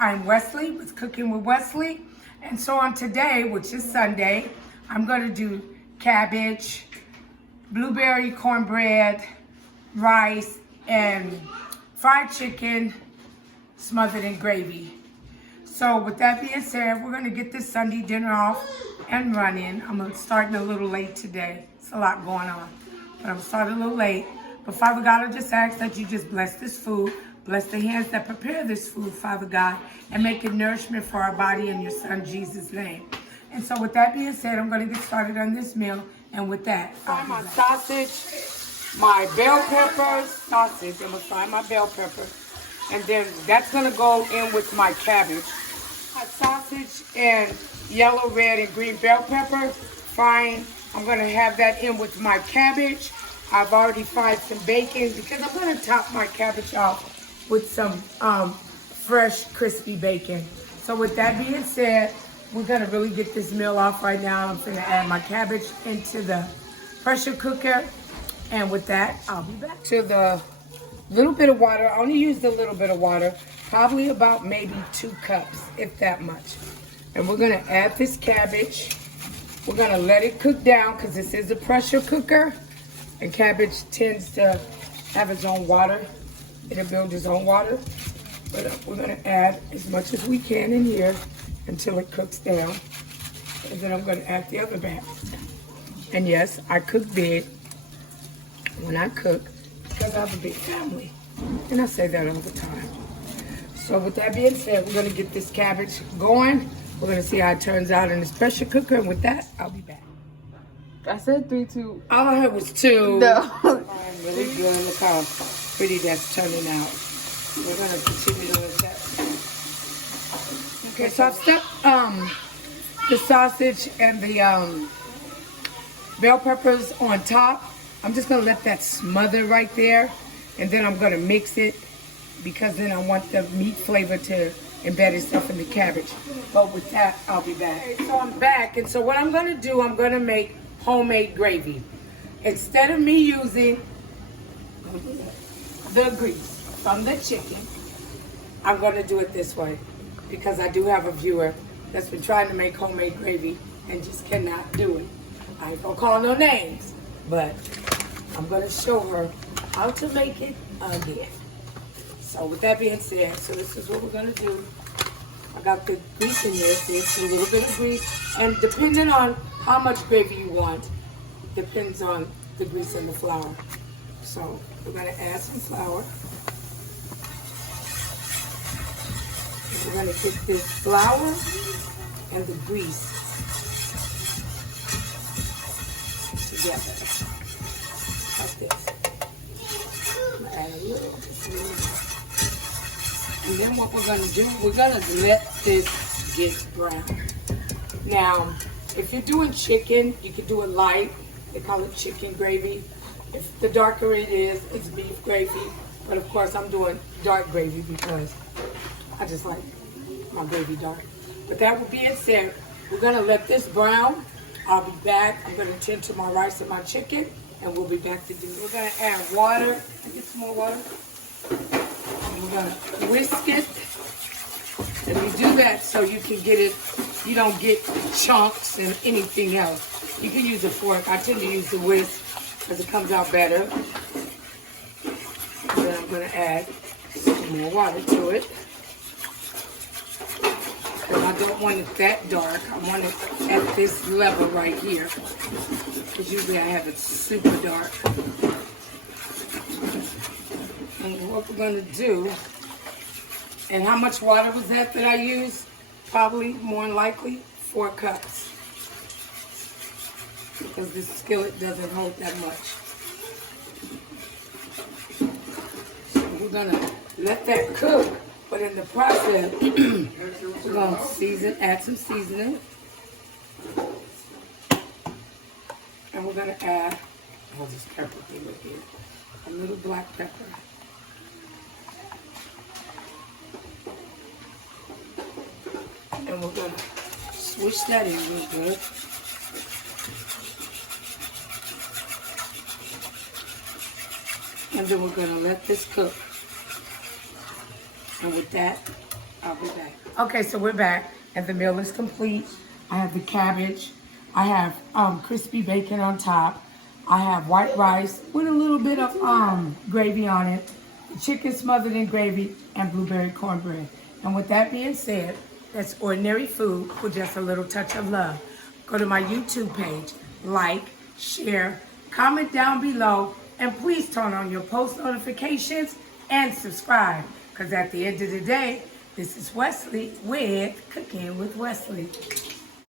I'm Wesley with Cooking with Wesley. And so on today, which is Sunday, I'm going to do cabbage, blueberry cornbread, rice, and fried chicken smothered in gravy. So with that being said, we're going to get this Sunday dinner off and running. I'm starting a little late today. It's a lot going on, but I'm starting a little late. But Father God, I just ask that you just bless this food, bless the hands that prepare this food, Father God, and make it nourishment for our body in your Son Jesus' name. And so with that being said, I'm going to get started on this meal. And with that, my sausage, my bell peppers, sausage. I'm going to fry my bell peppers. And then that's going to go in with my cabbage. My sausage and yellow, red, and green bell pepper frying. I'm going to have that in with my cabbage. I've already fried some bacon because I'm going to top my cabbage off with some fresh, crispy bacon. So with that being said, we're going to really get this meal off right now. I'm going to add my cabbage into the pressure cooker. And with that, I'll be back. To the little bit of water. I only used a little bit of water. Probably about maybe 2 cups, if that much. And we're going to add this cabbage. We're going to let it cook down because this is a pressure cooker. And cabbage tends to have its own water. It'll build its own water. But we're going to add as much as we can in here until it cooks down. And then I'm going to add the other batch. And yes, I cook big when I cook because I have a big family. And I say that all the time. So with that being said, we're going to get this cabbage going. We're going to see how it turns out in this pressure cooker. And with that, I'll be back. I said 3, 2. All I heard was 2. No. I'm really good. Look how pretty that's turning out. We're going to continue to let that. Okay, so I've stuck the sausage and the bell peppers on top. I'm just going to let that smother right there. And then I'm going to mix it because then I want the meat flavor to embed itself in the cabbage. But with that, I'll be back. Okay, so I'm back. And so what I'm going to do, I'm going to make homemade gravy. Instead of me using the grease from the chicken, I'm going to do it this way because I do have a viewer that's been trying to make homemade gravy and just cannot do it. I ain't going to call no names, but I'm going to show her how to make it again. So with that being said, so this is what we're going to do. I got the grease in there, so it's a little bit of grease. And depending on how much gravy you want, depends on the grease and the flour. So we're going to add some flour. We're going to get this flour and the grease together, like this. I'm going to add a little bit. And then what we're going to do, we're going to let this get brown. Now, if you're doing chicken, you can do it light. They call it chicken gravy. If the darker it is, it's beef gravy. But of course, I'm doing dark gravy because I just like my gravy dark. But that will be it said. We're going to let this brown. I'll be back. I'm going to tend to my rice and my chicken, and we'll be back to do it. We're going to add water. Get some more water. And we're going to whisk it. And we do that so you can get it, you don't get chunks and anything else. You can use a fork. I tend to use the whisk because it comes out better. And then I'm going to add some more water to it. Because I don't want it that dark. I want it at this level right here. Because usually I have it super dark. And what we're going to do, and how much water was that I used? Probably, more than likely, 4 cups. Because this skillet doesn't hold that much. So we're going to let that cook. But in the process, we're going to add some seasoning. And we're going to add, this pepper thing right here, a little black pepper. And we're going to switch that in real good. And then we're going to let this cook. And with that, I'll be back. Okay, so we're back, and the meal is complete. I have the cabbage. I have crispy bacon on top. I have white rice with a little bit of gravy on it. The chicken smothered in gravy and blueberry cornbread. And with that being said, that's ordinary food with just a little touch of love. Go to my YouTube page, like, share, comment down below, and please turn on your post notifications and subscribe. Because at the end of the day, this is Wesley with Cooking with Wesley.